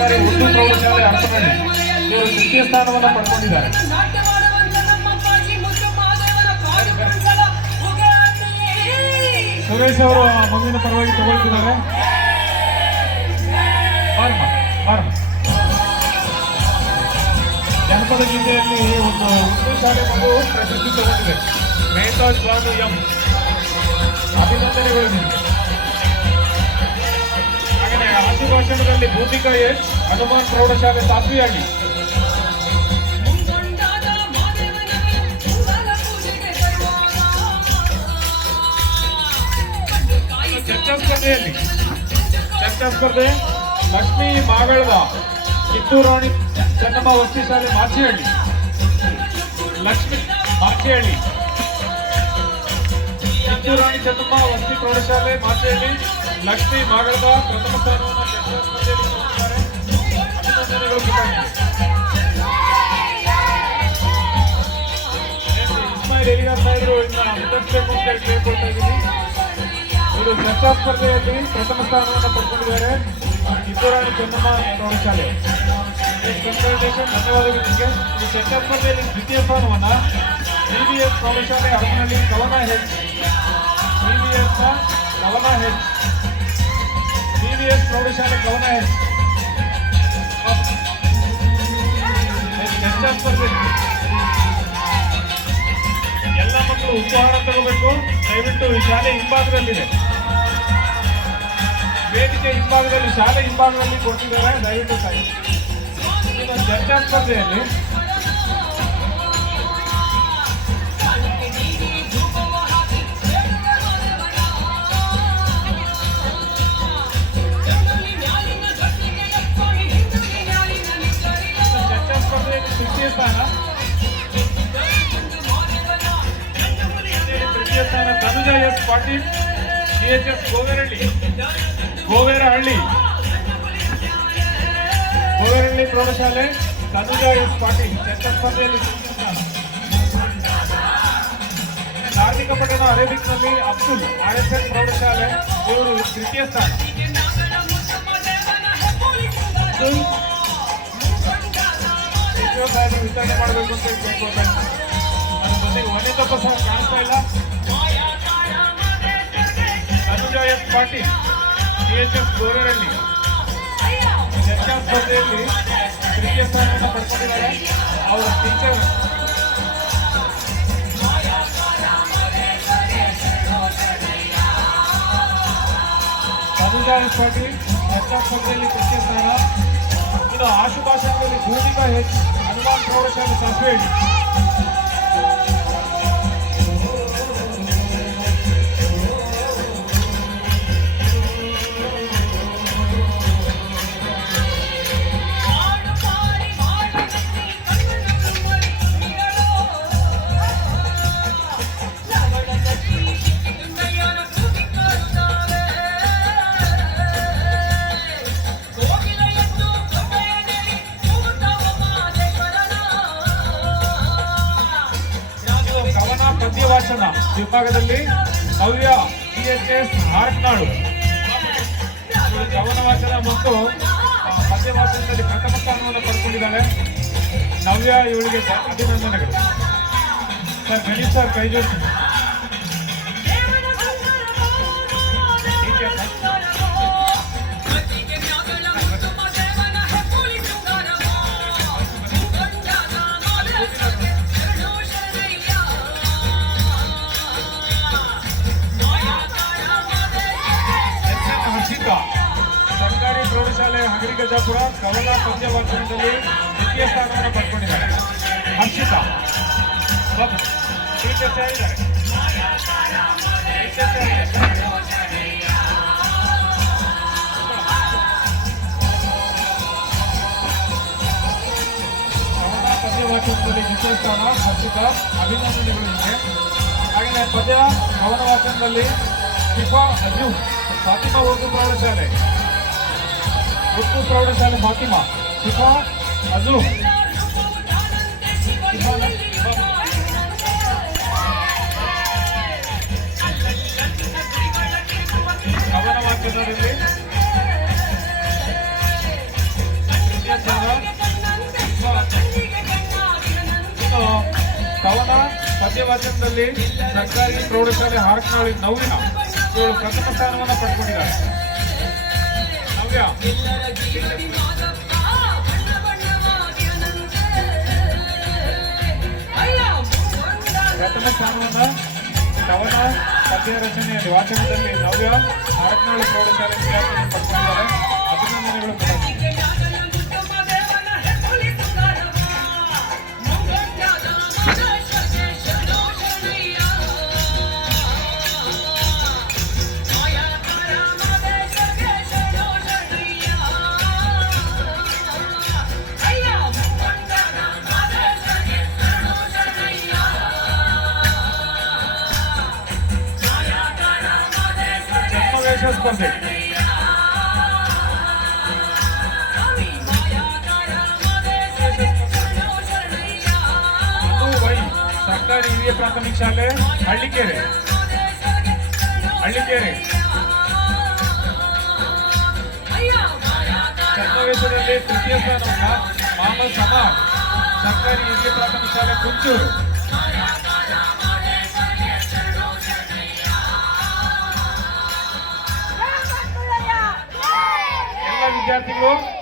ಸರ್ಕಾರಿ ಉರ್ದು ಪ್ರೌಢಶಾಲೆ ಹರಪನಹಳ್ಳಿ ಇವರು ತೃತೀಯ ಸ್ಥಾನವನ್ನು ಪಡ್ಕೊಂಡಿದ್ದಾರೆ. ಸುರೇಶ್ ಅವರು ಮಗುವಿನ ಪರವಾಗಿ ತಗೊಳ್ತಿದ್ದಾರೆ. ಜನಪದ ಗೀತೆಯಲ್ಲಿ ಒಂದು ಉರ್ದು ಶಾಲೆ ಮಗು ಪ್ರಸಿದ್ಧಿ ತಗೊಂಡಿದೆ. ಮೇಹತಾಜ್ ಬಾನು ಎಂ, ಅಭಿನಂದನೆಗಳು ನಿಮಗೆ. ಹಾಗೆಯೇ ಆಶು ಭಾಷಣದಲ್ಲಿ ಭೂಮಿಕಾ ಎಚ್, ಹನುಮಾನ್ ಪ್ರೌಢಶಾಲೆ ಸಾತ್ವಿಯಾಗಿ. ಚರ್ಚಾ ಸ್ಪರ್ಧೆ ಲಕ್ಷ್ಮೀ ಮಾಗಳದ ಕಿತ್ತೂರಾಣಿ ಚೆನ್ನಮ್ಮ ವಸತಿ ಶಾಲೆ ಮಾಚಿಹಳ್ಳಿ. ಲಕ್ಷ್ಮೀ ಮಾಚಿಹಳ್ಳಿ, ಕಿತ್ತೂರಾಣಿ ಚೆನ್ನಮ್ಮ ವಸತಿ ಪ್ರೌಢಶಾಲೆ ಮಾಚಿಹಳ್ಳಿ ಲಕ್ಷ್ಮೀ ಮಾಗಳದ ಪ್ರಥಮ ಸ್ಥಾನವನ್ನು ಚರ್ಚಾ ಸ್ಪರ್ಧೆಯಲ್ಲಿ ಪಡೆದಿದ್ದಾರೆ. ಅಭಿನಂದನೆಗಳು. ಇಸ್ಮಾಯಿಲ್ ಎಲಿಗಾರ್ ಸಾಹೇಬರು ಇನ್ನ ಮುಟ್ಟಿಸಬೇಕು ಅಂತ ಕೇಳ್ಕೊಳ್ತಾ ಇದ್ದೀನಿ. ಇದು ಚರ್ಚಾ ಸ್ಪರ್ಧೆಯಲ್ಲಿ ಪ್ರಥಮ ಸ್ಥಾನವನ್ನು ಪಡ್ಕೊಂಡಿದ್ದಾರೆ ಕಿತ್ತೂರಾಣಿ ಚೆನ್ನಮ್ಮ ಪ್ರೌಢಶಾಲೆ. ಧನ್ಯವಾದಗಳು ನಿಮಗೆ. ಈ ಚರ್ಚಾ ಸ್ಪರ್ಧೆಯಲ್ಲಿ ದ್ವಿತೀಯ ಸ್ಥಾನವನ್ನು BVS ಪ್ರೌಢಶಾಲೆ ಹರಪನಹಳ್ಳಿ ಕವನ ಹೆಚ್, BVS ಪ್ರೌಢಶಾಲೆ ಕವನ ಹೆಚ್ ಚರ್ಚಾ ಸ್ಪರ್ಧೆ. ಎಲ್ಲ ಮಕ್ಕಳು ಉಪಹಾರ ತಗೋಬೇಕು. ದಯವಿಟ್ಟು ಈ ಶಾಲೆ ಹಿಂಭಾಗದಲ್ಲಿದೆ, ವೇದಿಕೆ ಹಿಂಭಾಗದಲ್ಲಿ, ಶಾಲೆ ಹಿಂಭಾಗದಲ್ಲಿ ಕೊಡ್ತಿದ್ದಾರೆ. ದಯವಿಟ್ಟು ಸರಿ. ಇನ್ನು ಚರ್ಚಾ ಸ್ಪರ್ಧೆಯಲ್ಲಿ ತೃತೀಯ ಸ್ಥಾನ ತನುಜಾ ಎಸ್ ಪಾಟೀಲ್, CHS ಗೋವೇರಹಳ್ಳಿ ಪ್ರೌಢಶಾಲೆ. ತನುಜಾ ಎಸ್ ಪಾಟೀಲ್ ಚರ್ಚಾ ಸ್ಪರ್ಧೆಯಲ್ಲಿ ಕಾರ್ಮಿಕ ಪಟ್ಟಣ ಅರೇಬಿಕ್ನಲ್ಲಿ ಅಬ್ದುಲ್ RSN ಪ್ರೌಢಶಾಲೆ ಇವರು ತೃತೀಯ ಸ್ಥಾನ. ವಿತರಣೆ ಮಾಡಬೇಕು ಅಂತ ಕೇಳ್ಕೊಳ್ತಾ ಇದ್ದೀನಿ. ಅದ್ರ ಜೊತೆಗೆ ವನಿತಪ್ಪ ಸಹ ಕಾಣಿಸ್ತಾ ಇಲ್ಲ. ತನುಜಾ ಎಸ್ ಪಾಟೀಲ್, CHS ಗೋರೇರಹಳ್ಳಿ ಚರ್ಚಾ ಸ್ಪರ್ಧೆಯಲ್ಲಿ ತೃತೀಯ ಸ್ಥಾನವನ್ನು ಪಡ್ಕೊಂಡಿದ್ದಾರೆ. ಅವರ ಟೀಚರ್ ತನುಜಾ ಎಸ್ ಪಾಟೀಲ್ ಚರ್ಚಾ ಸ್ಪರ್ಧೆಯಲ್ಲಿ ತೃತೀಯ ಸ್ಥಾನ. ಇನ್ನು ಆಶು ಭಾಷಣದಲ್ಲಿ ಭೂಮಿಕಾ ಎಚ್, ಹನುಮಾನ್ ಪ್ರೌಢಶಾಲೆ ಸಾಸ್ವೇಡಿ. ಪದ್ಯವಾಚನ ವಿಭಾಗದಲ್ಲಿ ನವ್ಯ CHS ಹಾರಟ್ನಾಳು ಕವನ ವಾಚನ ಮತ್ತು ಪದ್ಯವಾಚನದಲ್ಲಿ ಪ್ರಥಮ ಸ್ಥಾನವನ್ನು ಪಡ್ಕೊಂಡಿದ್ದಾಳೆ. ನವ್ಯ ಇವಳಿಗೆ ಅಭಿನಂದನೆಗಳು. ಸರ್ ಗಣೇಶ್ ಸರ್ ಕೈ ಜೋಡಿಸಿ. ಸರ್ಕಾರಿ ಪ್ರೌಢಶಾಲೆ ಹಗರಿ ಗಜಾಪುರ ಕವನ ಪದ್ಯವಾಚನದಲ್ಲಿ ದ್ವಿತೀಯ ಸ್ಥಾನವನ್ನು ಪಡ್ಕೊಂಡಿದ್ದಾರೆ. ಹರ್ಷಿತಾ ಕವನ ಪದ್ಯವಾಚನದಲ್ಲಿ ದ್ವಿತೀಯ ಸ್ಥಾನ ಹರ್ಷಿತಾ, ಅಭಿನಂದನೆಗಳು ನಿಮಗೆ. ಹಾಗೆಯೇ ಪದ್ಯ ಕವನ ವಾಚನದಲ್ಲಿ ಶಿಫಾ ಅಜೂಮ್ ಫಾತಿಮಾ ಉರ್ದು ಪ್ರೌಢಶಾಲೆ ಫಾತಿಮಾ ಶಿಫಾ ಅಜೂಮ್. ಕವನ ವಾಚನದಲ್ಲಿ ವಾದ್ಯದಲ್ಲಿ ಸರ್ಕಾರಿ ಪ್ರೌಢಶಾಲೆ ಹಾರಕನಹಳ್ಳಿ ನವ್ಯ ಇವಳು ಪ್ರಥಮ ಸ್ಥಾನವನ್ನು ಪಡ್ಕೊಂಡಿದ್ದಾರೆ. ನವ್ಯ ಪ್ರಥಮ ಸ್ಥಾನವನ್ನು ಕವನ ಪದ್ಯ ರಚನೆಯಲ್ಲಿ ವಾಚನದಲ್ಲಿ ನವ್ಯ ಹಾರಕನಹಳ್ಳಿ ಪ್ರೌಢಶಾಲೆ ವಿದ್ಯಾರ್ಥಿಗಳು ಪಡ್ಕೊಂಡಿದ್ದಾರೆ. ಅಭಿನಂದನೆಗಳು ಕೂಡ. ಸ್ಪರ್ಧೆ ಸರ್ಕಾರಿ ಹಿರಿಯ ಪ್ರಾಥಮಿಕ ಶಾಲೆ ಹಳ್ಳಿಕೆರೆ ಛದ್ಮವೇಶದಲ್ಲಿ ತೃತೀಯ ಸ್ಥಾನವನ್ನು ಮಹಮ್ಮದ್ ಸಮಾರ್ ಸರ್ಕಾರಿ ಹಿರಿಯ ಪ್ರಾಥಮಿಕ ಶಾಲೆ ಕುಂಚೂರು. ಎಲ್ಲ ವಿದ್ಯಾರ್ಥಿಗಳು